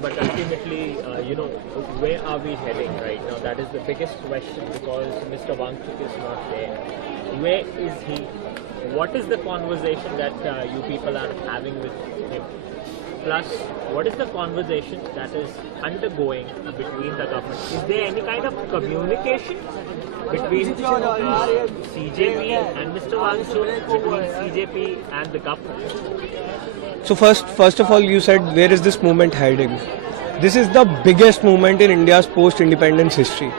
but ultimately, where are we heading right now? That is the biggest question because Mr. Wangchuk is not there. Where is he? What is the conversation that you people are having with him? Plus, what is the conversation that is undergoing between the government? Is there any kind of communication between CJP and Mr. Wangchuk, between CJP and the government? So first of all, you said, where is this movement heading? This is the biggest movement in India's post-independence history.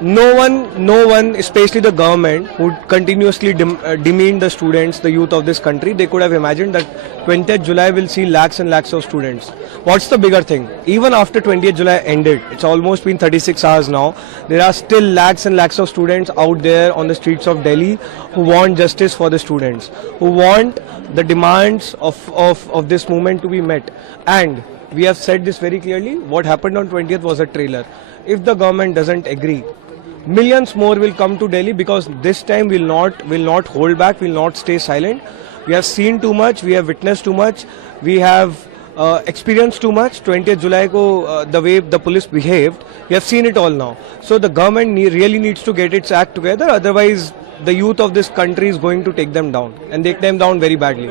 No one, especially the government, would continuously demean the students, the youth of this country. They could have imagined that 20th July will see lakhs and lakhs of students. What's the bigger thing? Even after 20th July ended, it's almost been 36 hours now, there are still lakhs and lakhs of students out there on the streets of Delhi who want justice for the students, who want the demands of this movement to be met. And we have said this very clearly, what happened on 20th was a trailer. If the government doesn't agree, millions more will come to Delhi, because this time will not hold back, will not stay silent. We have seen too much, we have witnessed too much, we have experienced too much. 20th July ko, the way the police behaved, we have seen it all now. So the government really needs to get its act together, otherwise the youth of this country is going to take them down, and take them down very badly.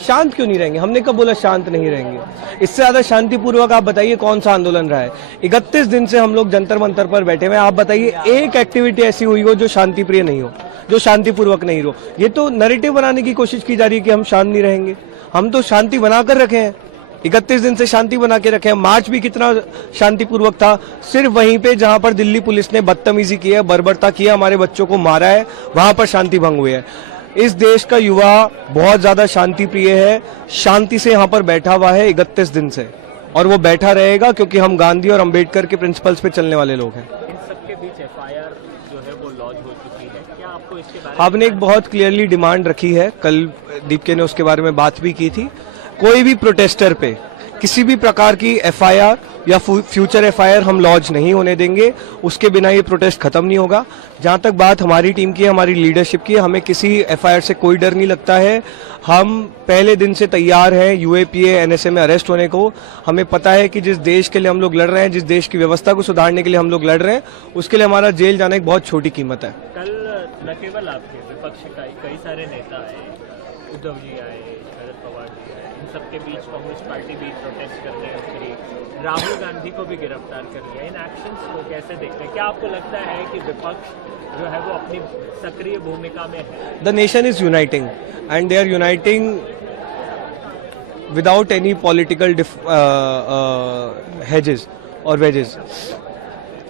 शांत क्यों नहीं रहेंगे? हमने कब बोला शांत नहीं रहेंगे? इससे ज्यादा शांतिपूर्वक आप बताइए कौन सा आंदोलन रहा है? 31 दिन से हम लोग जंतर मंतर पर बैठे हुए हैं। आप बताइए एक एक्टिविटी ऐसी हुई हो जो शांति प्रिय नहीं हो, जो शांतिपूर्वक नहीं हो? ये तो नैरेटिव बनाने की कोशिश की जा रही है कि हम शांत नहीं रहेंगे। हम तो शांति बनाकर रखे हैं, 31 दिन से शांति बना के रखे हैं। मार्च भी कितना शांतिपूर्वक था। सिर्फ वहीं पे जहां पर दिल्ली पुलिस ने बदतमीजी की है, बर्बरता की है, हमारे बच्चों को मारा है, वहां पर शांति भंग हुई है। इस देश का युवा बहुत ज्यादा शांति प्रिय है, शांति से यहाँ पर बैठा हुआ है 31 दिन से, और वो बैठा रहेगा क्योंकि हम गांधी और अंबेडकर के प्रिंसिपल्स पे चलने वाले लोग हैं। इन सबके बीच एफआईआर जो है वो लॉन्च हो चुकी है, क्या आपको इसके बारे में? आपने एक बहुत क्लियरली डिमांड रखी है, कल दीपके ने उसके बारे में बात भी की थी। कोई भी प्रोटेस्टर पे किसी भी प्रकार की एफआईआर या फ्यूचर एफआईआर हम लॉन्च नहीं होने देंगे, उसके बिना ये प्रोटेस्ट खत्म नहीं होगा। जहां तक बात हमारी टीम की है, हमारी लीडरशिप की है, हमें किसी एफआईआर से कोई डर नहीं लगता है। हम पहले दिन से तैयार हैं यूएपीए एनएसए में अरेस्ट होने को। हमें पता है कि जिस देश के लिए हम लोग लड़ रहे हैं, जिस देश की व्यवस्था को सुधारने के लिए हम लोग लड़ रहे हैं, उसके लिए हमारा जेल जाना एक बहुत छोटी कीमत है। कल न केवल आपके विपक्ष का कई सारे नेता आए, उद्धव जी आए, शरद पवार जी आए, इन सबके बीच कांग्रेस पार्टी भी प्रोटेस्ट करने उतरी, राहुल गांधी को भी गिरफ्तार कर लिया। इन एक्शंस को कैसे देखते हैं? क्या आपको लगता है कि विपक्ष जो है वो अपनी सक्रिय भूमिका में है? The nation is uniting and they are uniting without any political hedges और वेजेस।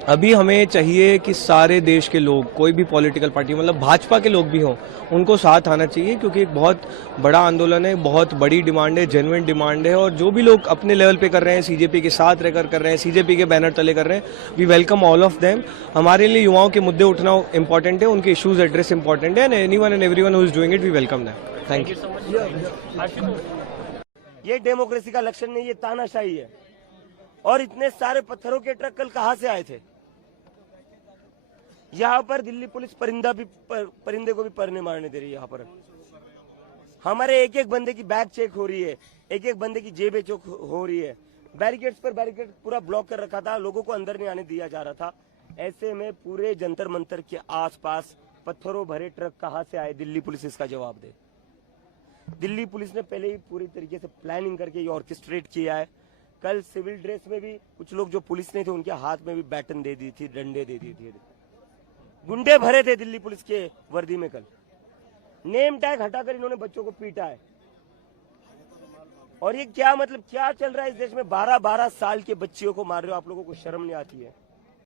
अभी हमें चाहिए कि सारे देश के लोग, कोई भी पॉलिटिकल पार्टी, मतलब भाजपा के लोग भी हों, उनको साथ आना चाहिए, क्योंकि एक बहुत बड़ा आंदोलन है, बहुत बड़ी डिमांड है, जेन्युइन डिमांड है। और जो भी लोग अपने लेवल पे कर रहे हैं, सीजेपी के साथ रहकर कर रहे हैं, सीजेपी के बैनर तले कर रहे हैं, we welcome all of them. हमारे लिए युवाओं के मुद्दे उठना इंपॉर्टेंट है, उनके इश्यूज एड्रेस इंपॉर्टेंट है, and anyone and everyone who is doing it, we welcome them. Thank you so much. ये डेमोक्रेसी का लक्षण नहीं, ये तानाशाही है। और इतने सारे पत्थरों के ट्रक कल कहां से आए थे? यहाँ पर दिल्ली पुलिस परिंदे को भी परने मारने दे रही है। यहाँ पर हमारे एक एक बंदे की बैग चेक हो रही है, एक एक बंदे की जेबें चेक हो रही है। बैरिकेड्स पर बैरिकेड पूरा ब्लॉक कर रखा था, लोगों को अंदर नहीं आने दिया जा रहा था। ऐसे में पूरे जंतर मंतर के आसपास पत्थरों भरे ट्रक कहां से आए? दिल्ली पुलिस इसका जवाब दे। दिल्ली पुलिस ने पहले ही पूरी तरीके से प्लानिंग करके ये ऑर्केस्ट्रेट किया है। कल सिविल ड्रेस में भी कुछ लोग जो पुलिस नहीं थे, उनके हाथ में भी बैटन दे दी थी, डंडे दे दी थी, गुंडे भरे थे दिल्ली पुलिस के वर्दी में। कल नेम टैग हटाकर इन्होंने बच्चों को पीटा है। और ये क्या मतलब, क्या चल रहा है इस देश में? 12-12 साल के बच्चियों को मार रहे हो, आप लोगों को शर्म नहीं आती है?